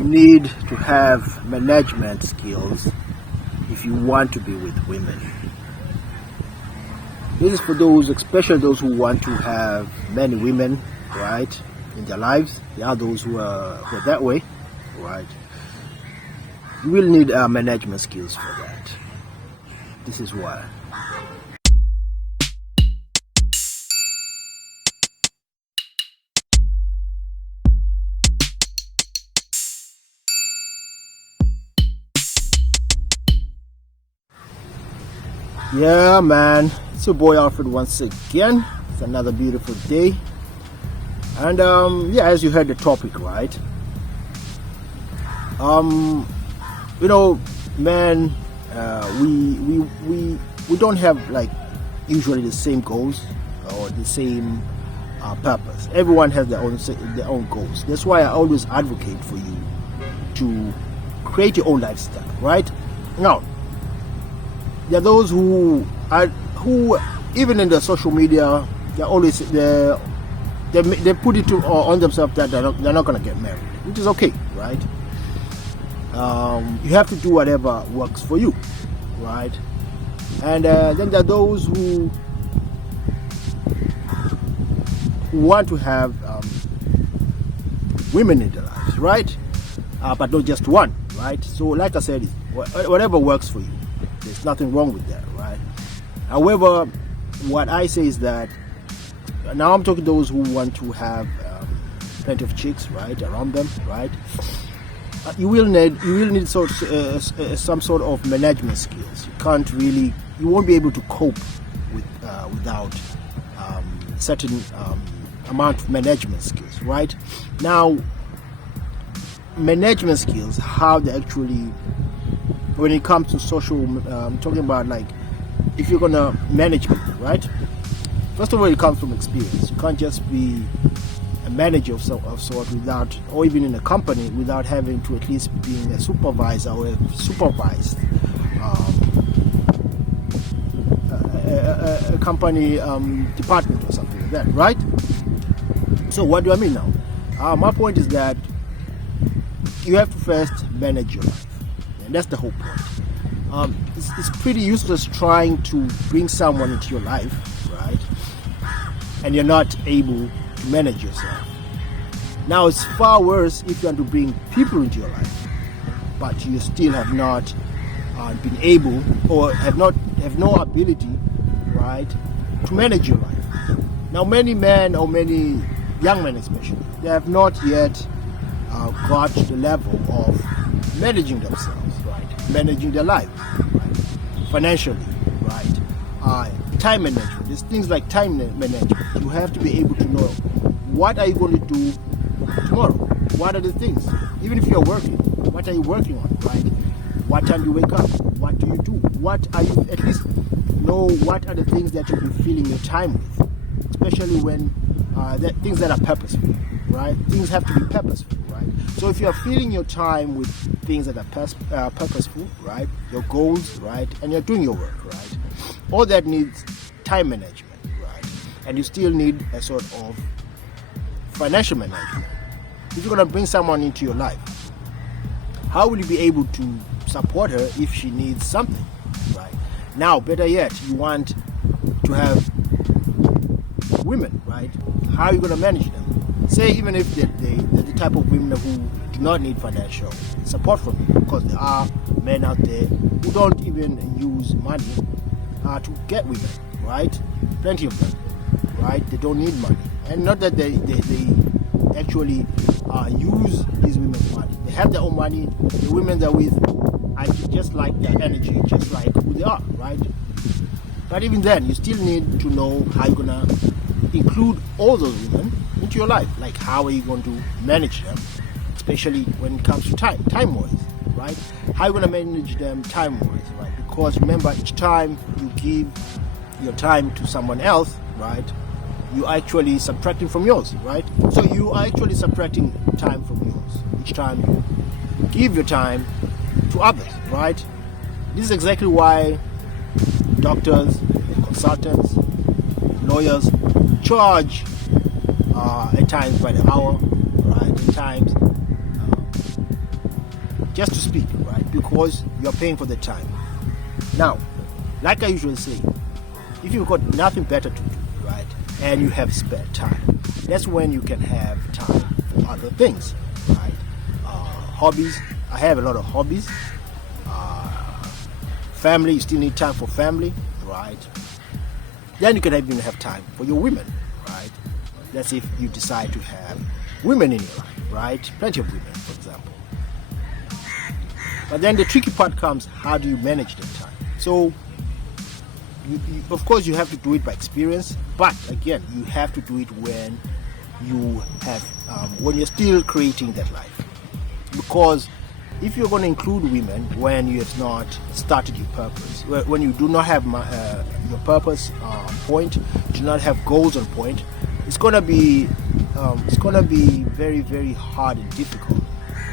you need to have management skills if you want to be with women. This is for those, especially those who want to have many women, right, in their lives. There are those who are that way, right? You will need management skills for that. This is why. Yeah, man, it's your boy Alfred once again. It's another beautiful day, and yeah, as you heard the topic, right? You know, man, we don't have like usually the same goals or the same purpose. Everyone has their own goals. That's why I always advocate for you to create your own lifestyle, right? Now, there are those who even in the social media, they always they put it on themselves that they're not going to get married, which is okay, right? You have to do whatever works for you, right? And then there are those who want to have women in their lives, right? But not just one, right? So like I said, whatever works for you. There's nothing wrong with that, right? However, what I say is that now I'm talking to those who want to have plenty of chicks, right, around them, right? You will need some sort of management skills. You won't be able to cope without certain amount of management skills, right? Now, management skills, how they actually, when it comes to social, I'm talking about like if you're gonna manage people, right? First of all, it comes from experience. You can't just be a manager of sort without, or even in a company without having to at least being a supervisor or a supervised a company department or something like that, right? So what do I mean now? My point is that you have to first manage your life. And that's the whole point. It's pretty useless trying to bring someone into your life, right? And you're not able to manage yourself. Now it's far worse if you want to bring people into your life, but you still have not been able or have no ability, right, to manage your life. Now many men or many young men especially, they have not yet got to the level of managing themselves, right? Managing their life, right? Financially, right? Time management. There's things like time management. You have to be able to know what are you going to do tomorrow. What are the things? Even if you're working, what are you working on, right? What time do you wake up? What do you do? What are you, at least know what are the things that you'll be filling your time with, especially when things that are purposeful, right? Things have to be purposeful, right? So if you're filling your time with things that are purposeful, right? Your goals, right? And you're doing your work, right? All that needs time management, right? And you still need a sort of financial management. If you're going to bring someone into your life, how will you be able to support her if she needs something, right? Now, better yet, you want to have women, right? How are you going to manage them? Say even if they're the type of women who do not need financial support from you, because there are men out there who don't even use money to get women, right? Plenty of them, right? They don't need money, and not that they actually use these women's money. They have their own money. The women they're with, I just like their energy, just like who they are, right? But even then, you still need to know how you're gonna include all those women into your life. Like, how are you going to manage them, especially when it comes to time-wise, right? How are you going to manage them time-wise, right? Because remember, each time you give your time to someone else, right, you're actually subtracting from yours, right? So you are actually subtracting time from yours each time you give your time to others, right? This is exactly why doctors, consultants, lawyers charge at times by the hour, right? At times just to speak, right? Because you're paying for the time. Now, like I usually say, if you've got nothing better to do, right, and you have spare time, that's when you can have time for other things, right? Hobbies. I have a lot of hobbies. Family. You still need time for family, right? Then you can even have time for your women, right? That's if you decide to have women in your life, right? Plenty of women, for example. But then the tricky part comes, how do you manage that time? So, of course, you have to do it by experience, but again, you have to do it when you're still creating that life. Because if you're going to include women when you have not started your purpose, when you do not have your purpose on point, do not have goals on point, it's going to be very, very hard and difficult,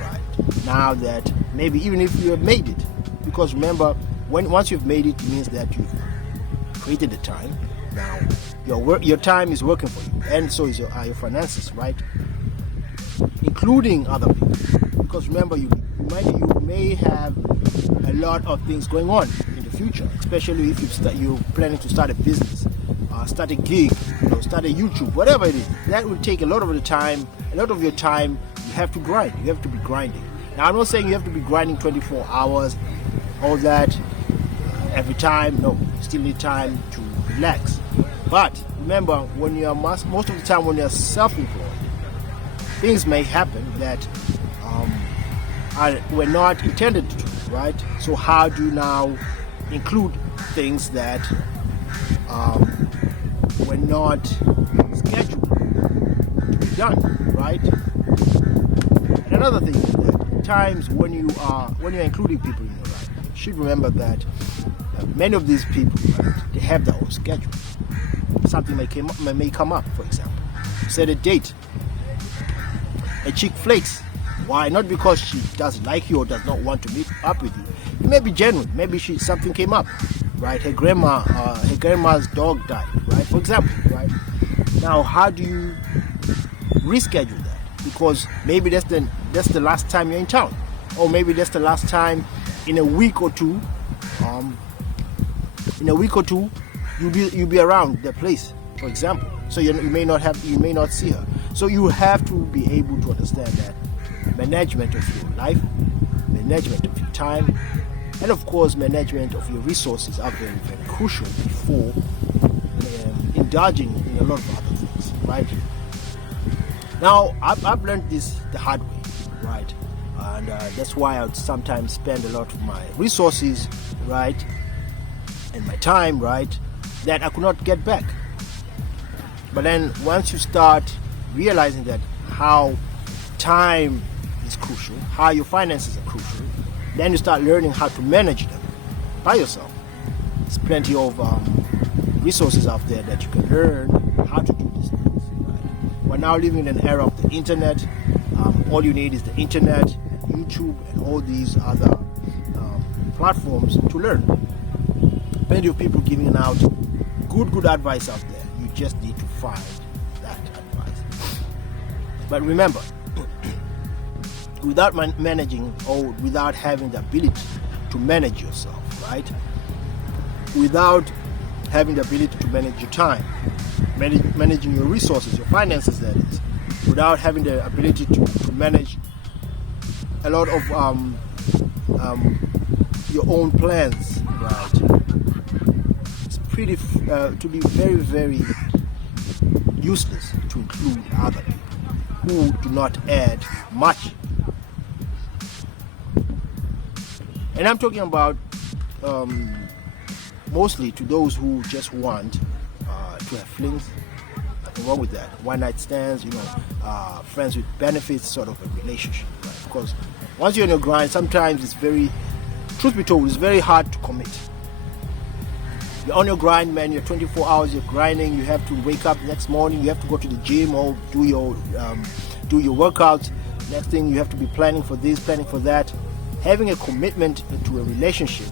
right? Now that maybe even if you have made it, because remember, once you've made it, it means that you've created the time. Now your time is working for you, and so is your finances, right? Including other people, because remember, you may have a lot of things going on in the future, especially if you're planning to start a business, start a gig, start a YouTube, whatever it is. That will take a lot of your time. You have to grind. You have to be grinding. Now, I'm not saying you have to be grinding 24 hours, all that every time. No, you still need time to relax. But remember, when you are most of the time when you are self-employed, things may happen that were not intended to, right? So how do you now include things that were not scheduled to be done, right? And another thing is that times when you're including people in your life, you should remember that many of these people, right, they have their own schedule. Something may come up, for example. Set a date. A chick flakes. Why? Not because she doesn't like you or does not want to meet up with you. It may be genuine. Maybe something came up, right? Her grandma's dog died, right? For example, right? Now, how do you reschedule that? Because maybe that's the last time you're in town, or maybe that's the last time in a week or two. You'll be around the place, for example. So you may not see her. So you have to be able to understand that management of your life, management of your time, and of course management of your resources are very, very crucial before indulging in a lot of other things, right? Now, I've learned this the hard way, right? And that's why I would sometimes spend a lot of my resources, right, and my time, right, that I could not get back. But then once you start realizing that how time is crucial, how your finances are crucial, then you start learning how to manage them by yourself. There's plenty of resources out there that you can learn how to do these things. Right? We're now living in an era of the internet. All you need is the internet, YouTube, and all these other platforms to learn. Plenty of people giving out good advice out there. You just need to find that advice. But remember, without managing or without having the ability to manage yourself, right? Without having the ability to manage your time, managing your resources, your finances, that is, without having the ability to manage a lot of your own plans, right? It's pretty to be very, very useless to include other people who do not add much. And I'm talking about mostly to those who just want to have flings. Nothing wrong with that. One night stands, friends with benefits, sort of a relationship, right? Because once you're in your grind, sometimes it's very, truth be told, it's very hard to commit. You're on your grind, man. You're 24 hours. You're grinding. You have to wake up next morning. You have to go to the gym or do your workouts. Next thing, you have to be planning for this, planning for that. Having a commitment to a relationship,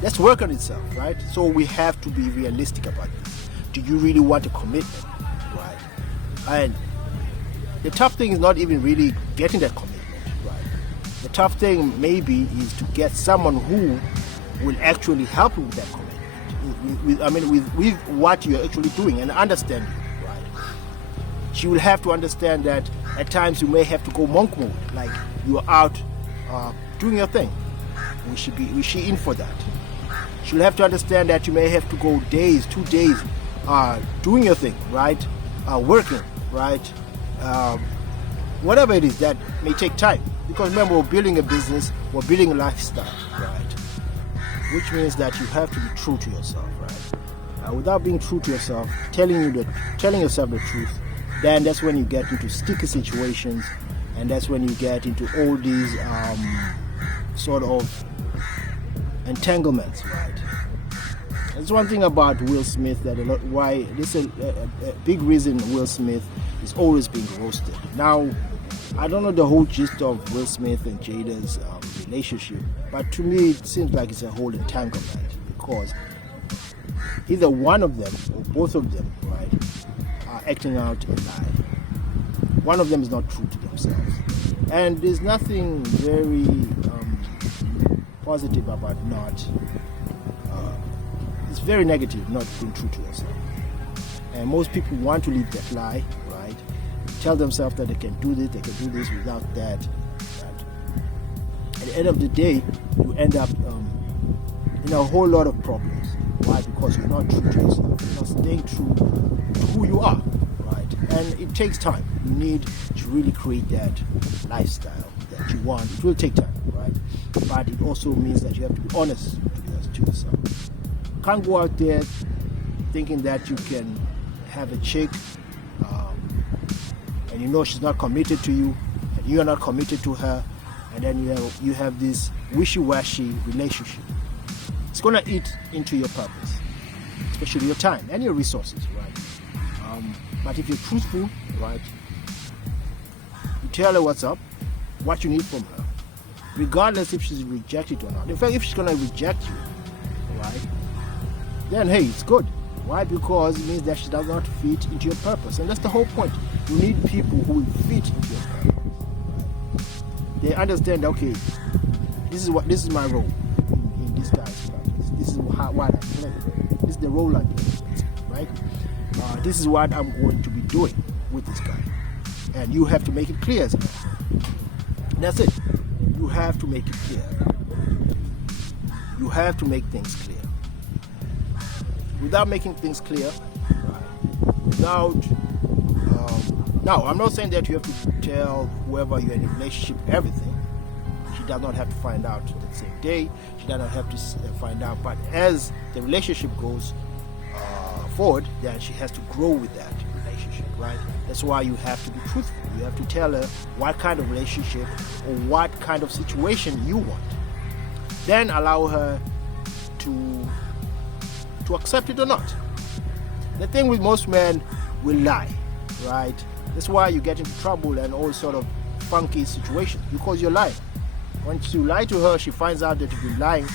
that's work on itself, right? So we have to be realistic about this. Do you really want a commitment, right? And the tough thing is not even really getting that commitment, right? The tough thing maybe is to get someone who will actually help you with that commitment. With what you're actually doing and understand you, right? She will have to understand that at times you may have to go monk mode, like you are out doing your thing. Will she in for that? She'll have to understand that you may have to go days, 2 days, doing your thing, right? Working, right? Whatever it is that may take time. Because remember, we're building a business, we're building a lifestyle, right? Which means that you have to be true to yourself, right? Without being true to yourself, telling yourself the truth, then that's when you get into sticky situations, and that's when you get into all these sort of entanglements, right? There's one thing about Will Smith that why this is a big reason Will Smith is always being roasted. Now, I don't know the whole gist of Will Smith and Jada's relationship, but to me it seems like it's a whole entanglement, because either one of them or both of them, right, are acting out a lie. One of them is not true to themselves, and there's nothing very positive about not. It's very negative not being true to yourself, and most people want to live that lie, right? Tell themselves that they can do this, without that. And at the end of the day, you end up in a whole lot of problems. Why? Because you're not true to yourself. You're not staying true to who you are, right? And it takes time. You need to really create that lifestyle that you want. It will take time, right? But it also means that you have to be honest to yourself. You can't go out there thinking that you can have a chick and you know she's not committed to you, and you are not committed to her, and then you have this wishy-washy relationship. It's going to eat into your purpose, especially your time and your resources, right? But if you're truthful, right, you tell her what's up, what you need from her, regardless if she's rejected or not. In fact, if she's going to reject you, right, then hey, it's good. Why? Because it means that she does not fit into your purpose, and that's the whole point. You need people who will fit into your purpose. They understand. Okay, this is my role in this guy's purpose. This is what I play. This is the role I play, right? This is what I'm going to be doing with this guy, and you have to make it clear as well. That's it. You have to make it clear. You have to make things clear. Without making things clear, right, now I'm not saying that you have to tell whoever you're in a relationship everything. She does not have to find out the same day. She does not have to find out, but as the relationship goes forward, then she has to grow with that relationship, right? That's why you have to be truthful. You have to tell her what kind of relationship or what kind of situation you want. Then allow her to accept it or not. The thing with most men will lie, right? That's why you get into trouble and all sort of funky situations, because you're lying. Once you lie to her, she finds out that you've been lying.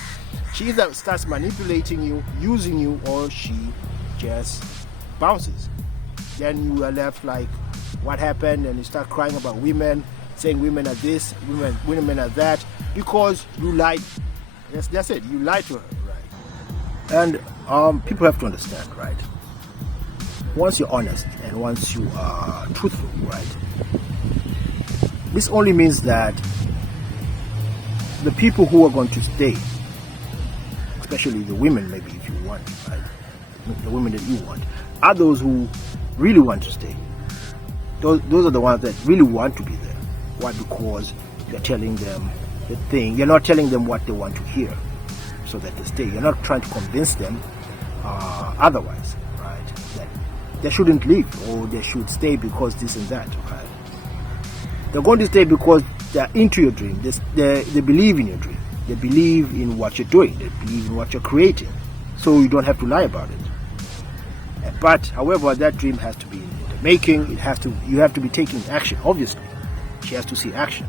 She either starts manipulating you, using you, or she just bounces. Then you are left like, what happened? And you start crying about women, saying women are this, women are that, because you lied. That's it. You lied to her, right? And people have to understand, right? Once you're honest and once you are truthful, right? This only means that the people who are going to stay, especially the women, maybe if you want, right? The women that you want, are those who really want to stay. Those are the ones that really want to be there. Why? Because you're telling them the thing. You're not telling them what they want to hear, so that they stay. You're not trying to convince them otherwise, right? That they shouldn't leave or they should stay because this and that, right? They're going to stay because they're into your dream. They believe in your dream. They believe in what you're doing. They believe in what you're creating. So you don't have to lie about it. But however, that dream has to be in the making. You have to be taking action. Obviously, she has to see action.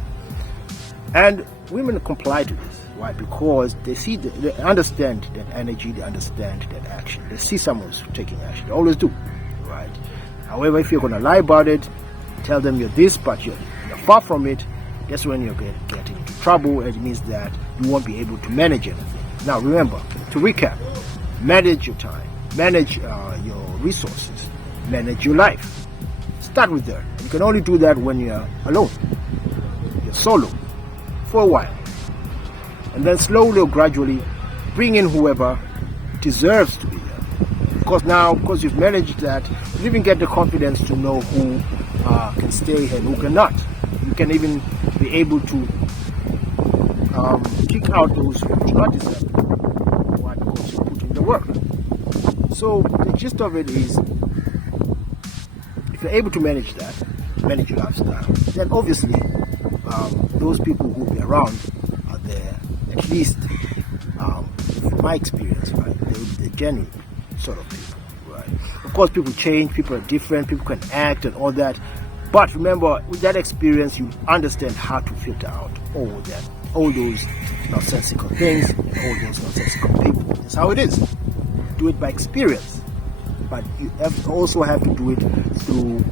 And women comply to this. Why? Because they understand that energy, they understand that action. They see someone who's taking action. They always do, right? However, if you're going to lie about it, tell them you're this, but you're far from it, that's when you're getting into trouble, it means that you won't be able to manage anything. Now remember, to recap, manage your time, manage your resources, manage your life. Start with that. You can only do that when you're alone, you're solo, for a while. And then slowly or gradually bring in whoever deserves to be there. Because you've managed that, you even get the confidence to know who can stay and who cannot. You can even be able to kick out those who do not deserve it. Why? Because you put in the work. So the gist of it is, if you're able to manage that, manage your lifestyle, then obviously those people who will be around are there, at least from my experience, right? They're genuine sort of people, right? Of course, people change, people are different, people can act and all that. But remember, with that experience, you understand how to filter out all those nonsensical things and all those nonsensical people. That's how it is. Do it by experience, but you also have to do it through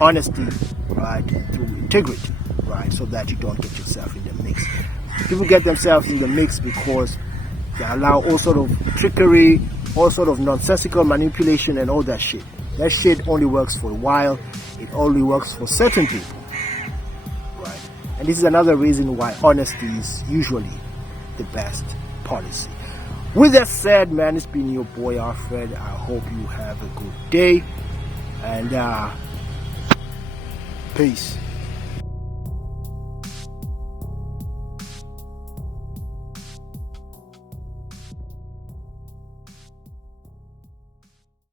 honesty, right, and through integrity, right, so that you don't get yourself in the mix. People get themselves in the mix because they allow all sort of trickery, all sort of nonsensical manipulation and all that shit. That shit only works for a while. It only works for certain people, right? And this is another reason why honesty is usually the best policy. With that said, man, it's been your boy Alfred. I hope you have a good day, and peace.